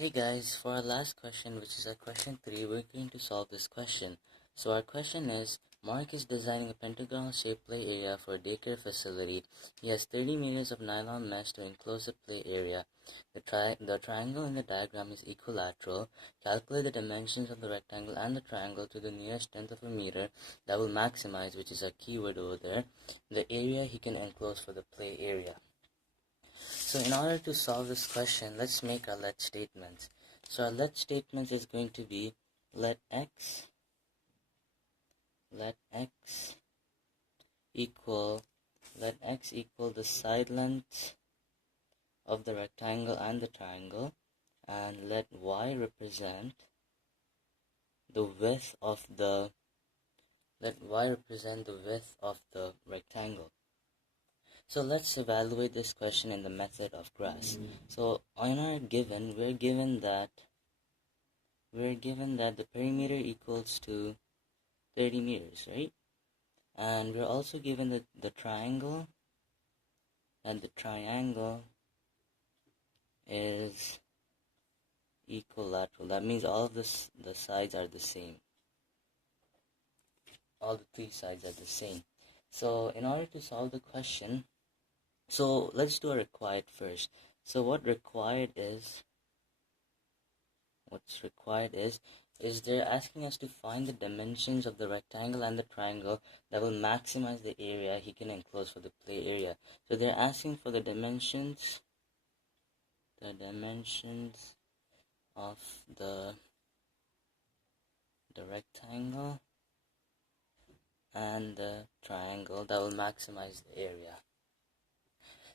Hey guys, for our last question, which is our question 3, we're going to solve this question. So our question is, Mark is designing a pentagonal-shaped play area for a daycare facility. He has 30 meters of nylon mesh to enclose the play area. The triangle in the diagram is equilateral. Calculate the dimensions of the rectangle and the triangle to the nearest tenth of a meter. That will maximize, which is our keyword over there, the area he can enclose for the play area. So in order to solve this question, let's make our let statements. So our let statements is going to be let x equal the side length of the rectangle and the triangle, and let y represent the width of the rectangle. So let's evaluate this question in the method of grass. So on our given, we're given that the perimeter equals to 30 meters, right? And we're also given that the triangle is equilateral. That means all of the sides are the same. All the three sides are the same. So in order to solve the question, so let's do a required first. So what's required is they're asking us to find the dimensions of the rectangle and the triangle that will maximize the area he can enclose for the play area. So they're asking for the dimensions of the rectangle and the triangle that will maximize the area.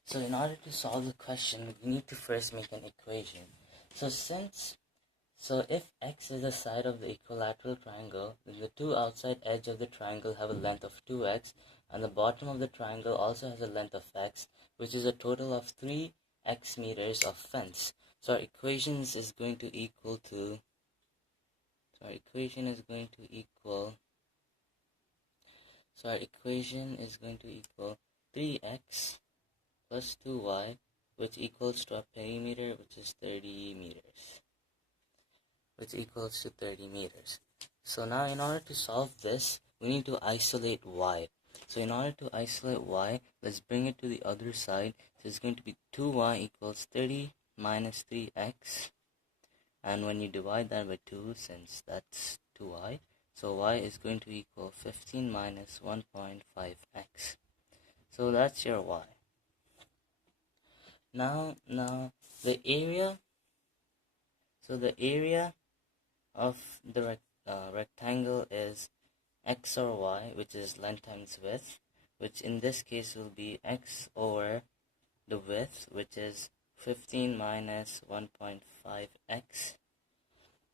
So in order to solve the question, we need to first make an equation. So if x is the side of the equilateral triangle, then the two outside edges of the triangle have a length of 2x, and the bottom of the triangle also has a length of x, which is a total of 3x meters of fence. So our equation is going to equal 3x plus 2y, which equals to a perimeter, which is 30 meters. So now in order to solve this, we need to isolate y. So in order to isolate y, let's bring it to the other side. So it's going to be 2y equals 30 minus 3x. And when you divide that by 2, since that's 2y, so y is going to equal 15 minus 1.5x. So that's your y. Now the area of the rectangle is x over y, which is length times width, which in this case will be x over the width, which is 15 minus 1.5x,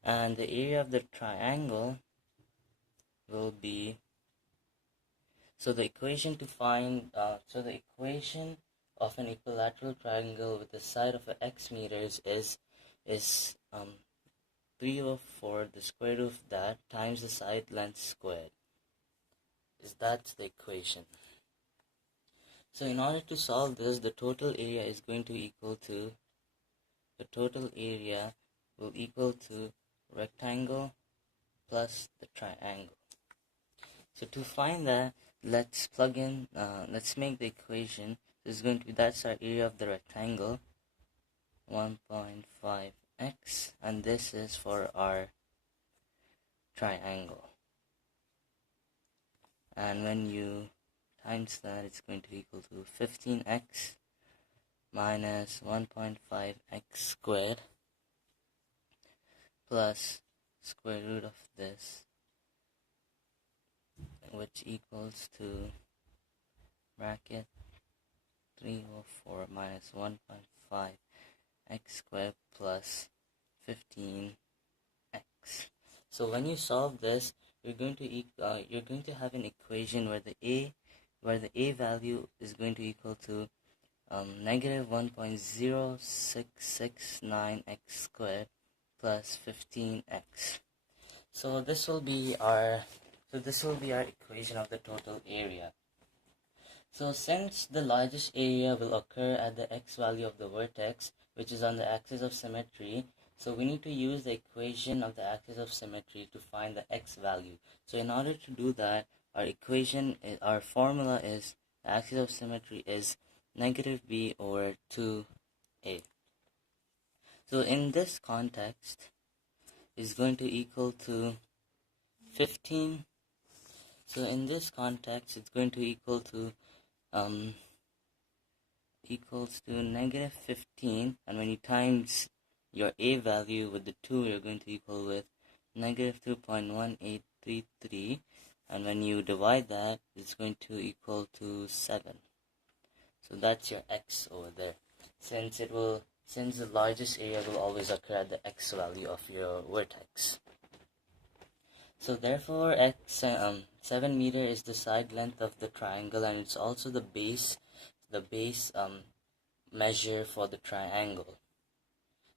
and the area of the triangle will be, so the equation of an equilateral triangle with the side of x meters is 3 over 4, the square root of that, times the side length squared. That's the equation. So in order to solve this, the total area will equal to rectangle plus the triangle. So to find that, let's make the equation. This is going to be, that's our area of the rectangle, 1.5x, and this is for our triangle. And when you times that, it's going to equal to 15x minus 1.5x squared plus square root of this, which equals to bracket 3 over 4 minus 1.5 x squared plus 15x. So when you solve this, you're going to have an equation where the a value is going to equal to negative 1.0669x squared plus 15x. So this will be our equation of the total area. So since the largest area will occur at the x value of the vertex, which is on the axis of symmetry, So we need to use the equation of the axis of symmetry to find the x value. So in order to do that, our formula is the axis of symmetry is negative b over 2a. So in this context, is going to equal to 15. So in this context, it's going to equals to negative 15, and when you times your a value with the 2, you're going to equal with negative 2.1833, and when you divide that, it's going to equal to 7. So that's your x over there. Since the largest area will always occur at the x value of your vertex. So therefore, 7 meter is the side length of the triangle, and it's also the base measure for the triangle.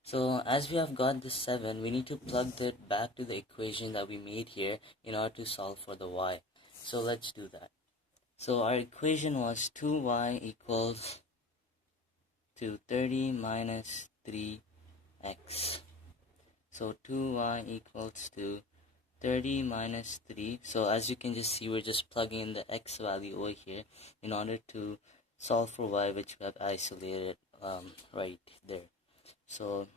So as we have got the 7, we need to plug that back to the equation that we made here in order to solve for the y. So let's do that. So our equation was 2y equals to 30 minus 3x. So 2y equals to 30 minus 3. So as you can just see, we're just plugging in the x value over here in order to solve for y, which we have isolated right there. So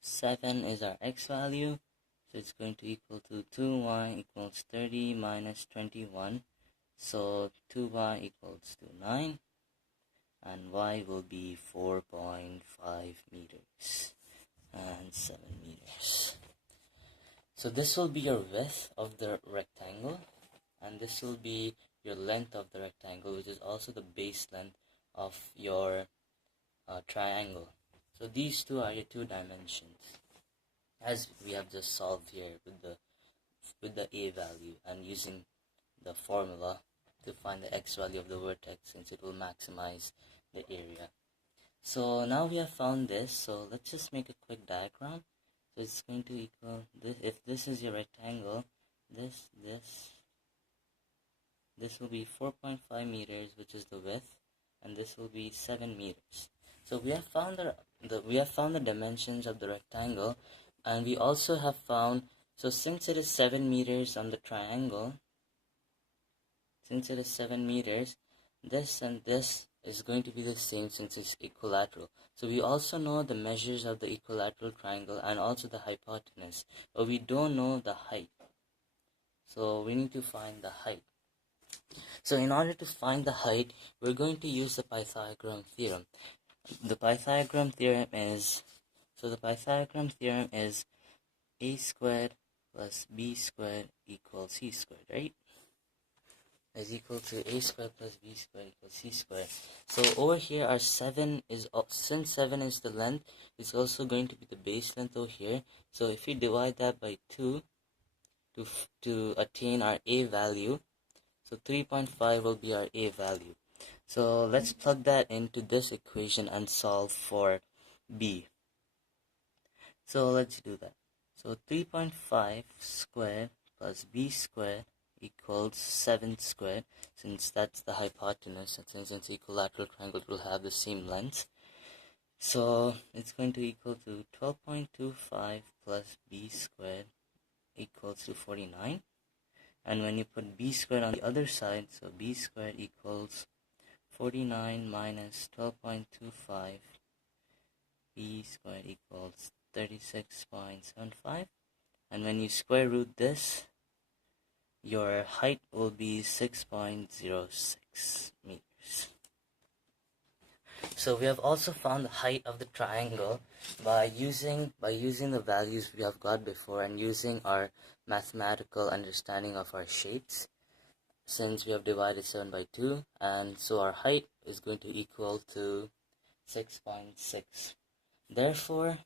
7 is our x value, so it's going to equal to 2y equals 30 minus 21. So 2y equals to 9, and y will be 4.5 meters and 7 meters. So this will be your width of the rectangle, and this will be your length of the rectangle, which is also the base length of your triangle. So these two are your two dimensions, as we have just solved here with the a value and using the formula to find the x value of the vertex, since it will maximize the area. So now we have found this, so let's just make a quick diagram. So it's going to equal this. If this is your rectangle, this will be 4.5 meters, which is the width, and this will be 7 meters. So we have found the dimensions of the rectangle, and we also have found, so since it is 7 meters on the triangle, this and this is going to be the same since it's equilateral. So we also know the measures of the equilateral triangle and also the hypotenuse, but we don't know the height. So we need to find the height. So in order to find the height, we're going to use the Pythagorean theorem. The Pythagorean theorem is a squared plus b squared equals c squared, right? Is equal to a squared plus b squared equals c squared. So over here, our 7 is, since 7 is the length, it's also going to be the base length over here. So if we divide that by 2 to attain our a value, so 3.5 will be our a value. So let's plug that into this equation and solve for b. So let's do that. So 3.5 squared plus b squared equals 7 squared, since that's the hypotenuse, and since it's equilateral triangle, it will have the same length. So it's going to equal to 12.25 plus b squared equals to 49. And when you put b squared on the other side, so b squared equals 49 minus 12.25, b squared equals 36.75. And when you square root this, your height will be 6.06 meters. So we have also found the height of the triangle by using the values we have got before and using our mathematical understanding of our shapes, since we have divided 7 by 2, and so our height is going to equal to 6.6. Therefore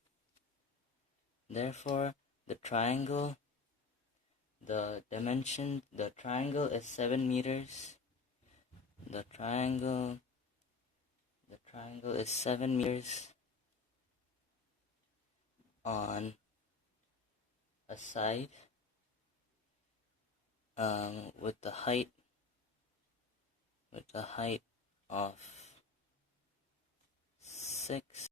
the triangle is 7 meters. The triangle is 7 meters on a side, with the height of 6